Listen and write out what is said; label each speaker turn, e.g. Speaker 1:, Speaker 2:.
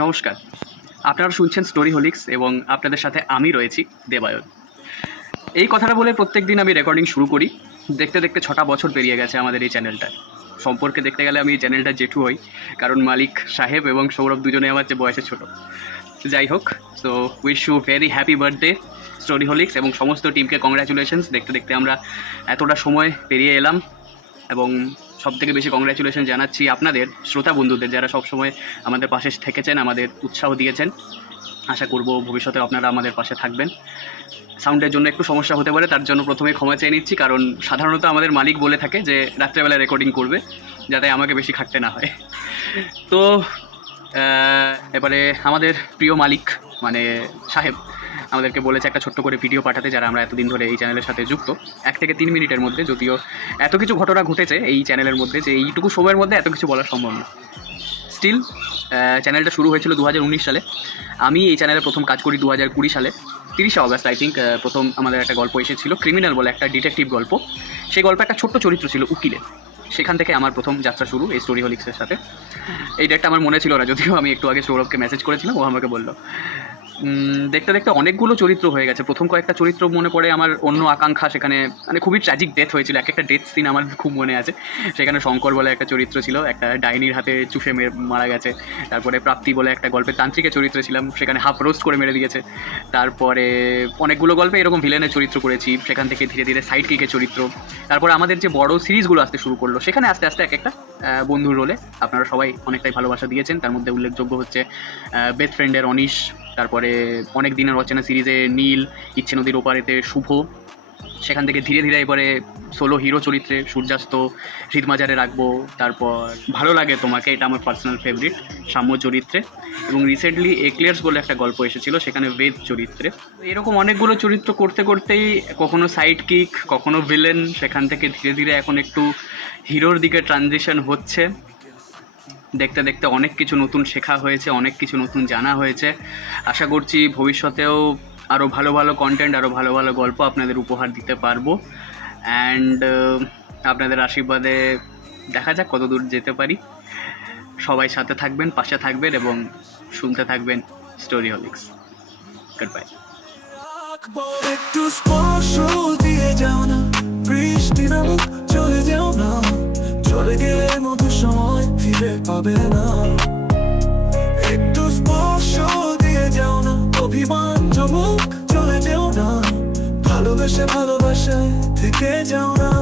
Speaker 1: নমস্কার। আপনারা শুনছেন স্টোরি হোলিক্স এবং আপনাদের সাথে আমি রয়েছি দেবায়ন। এই কথাটা বলে প্রত্যেক দিন আমি রেকর্ডিং শুরু করি। দেখতে দেখতে ছটা বছর পেরিয়ে গেছে আমাদের এই চ্যানেলটায় সম্পর্কে দেখতে গেলে আমি এই চ্যানেলটা জেঠু হই, কারণ মালিক সাহেব এবং সৌরভ দুজনে আমার যে বয়সে ছোট। যাই হোক so wish you very happy birthday Storyholics এবং সমস্ত টিমকে কংগ্রাচুলেশনস দেখতে দেখতে আমরা এতটা সময় পেরিয়ে এলাম। এবং সব থেকে বেশি কংগ্রাচুলেশন জানাচ্ছি আপনাদের, শ্রোতা বন্ধুদের যারা সবসময় আমাদের পাশে থেকেছেন, আমাদের উৎসাহ দিয়েছেন। আশা করব ভবিষ্যতে আপনারা আমাদের পাশে থাকবেন। সাউন্ডের জন্য একটু সমস্যা হতে পারে, তার জন্য প্রথমে ক্ষমা চেয়ে নিচ্ছি, কারণ সাধারণত আমাদের মালিক বলে থাকে যে রাত্রেবেলা রেকর্ডিং করবে, যাতে আমাকে বেশি খাটতে না হয়। তো এবারে আমাদের প্রিয় মালিক মানে সাহেব আমাদেরকে বলেছে একটা ছোট্ট করে ভিডিও পাঠাতে যারা আমরা এতদিন ধরে এই চ্যানেলের সাথে যুক্ত। এক থেকে তিন মিনিটের মধ্যে যদিও এত কিছু ঘটনা ঘটেছে এই চ্যানেলের মধ্যে যে এইটুকু সময়ের মধ্যে এত কিছু বলা সম্ভব না। স্টিল চ্যানেলটা শুরু হয়েছিল দু হাজার উনিশ সালে। আমি এই চ্যানেলে প্রথম কাজ করি দু হাজার কুড়ি সালে। তিরিশে অগস্ট আই থিঙ্ক প্রথম আমাদের একটা গল্প এসেছিল ক্রিমিনাল বলে একটা ডিটেকটিভ গল্প। সেই গল্পে একটা ছোট্ট চরিত্র ছিল উকিলে। সেখান থেকে আমার প্রথম যাত্রা শুরু এই স্টোরি হোলিক্সের সাথে। এই ডেটটা আমার মনে ছিল না, যদিও আমি একটু আগে সৌরভকে মেসেজ করেছিলাম, ও আমাকে বলল। দেখতে দেখতে অনেকগুলো চরিত্র হয়ে গেছে। প্রথম কয়েকটা চরিত্র মনে পড়ে আমার অন্য আকাঙ্ক্ষা, সেখানে মানে খুবই ট্র্যাজিক ডেথ হয়েছিল। এক একটা ডেথ সিন আমার খুব মনে আছে। সেখানে শঙ্কর বলে একটা চরিত্র ছিল, একটা ডাইনির হাতে চুষে মেরে মারা গেছে। তারপরে প্রাপ্তি বলে একটা গল্পের তান্ত্রিকের চরিত্র ছিলাম, সেখানে হাফ রোস্ট করে মেরে দিয়েছে। তারপরে অনেকগুলো গল্পে এরকম ভিলেনের চরিত্র করেছি, সেখান থেকে ধীরে ধীরে সাইড কিকের চরিত্র। তারপরে আমাদের যে বড় সিরিজগুলো আসতে শুরু করল, সেখানে আস্তে আস্তে এক একটা বন্ধুর রোলে আপনারা সবাই অনেকটাই ভালোবাসা দিয়েছেন। তার মধ্যে উল্লেখযোগ্য হচ্ছে বেথ ফ্রেন্ডের অনিশ তারপরে অনেক দিনের অচেনা সিরিজে নীল, ইচ্ছে নদীর ওপারেতে শুভ। সেখান থেকে ধীরে ধীরে এবারে সোলো হিরো চরিত্রে সূর্যাস্ত, হৃদমাজারে রাখব, তারপর ভালো লাগে তোমাকে, এটা আমার পার্সোনাল ফেভারিট সাম্য চরিত্রে। এবং রিসেন্টলি এক্লিয়ার্স বলে একটা গল্প এসেছিল, সেখানে বেদ চরিত্রে। এরকম অনেকগুলো চরিত্র করতে করতেই কখনো সাইড কিক কখনো ভিলেন সেখান থেকে ধীরে ধীরে এখন একটু হিরোর দিকে ট্রানজিশন হচ্ছে। দেখতে দেখতে অনেক কিছু নতুন শেখা হয়েছে, অনেক কিছু নতুন জানা হয়েছে। আশা করছি ভবিষ্যতেও আরও ভালো ভালো কন্টেন্ট আরও ভালো ভালো গল্প আপনাদের উপহার দিতে পারব। অ্যান্ড আপনাদের আশীর্বাদে দেখা যাক কত দূর যেতে পারি। সবাই সাথে থাকবেন, পাশে থাকবেন এবং শুনতে থাকবেন স্টোরি হলিক্স গুড বাই
Speaker 2: পাবে না। একটু স্পর্শ দিয়ে যাও না, অভিমান জমুক চলে যাও না। ভালোবেসে ভালোবাসায় থেকে যাও না।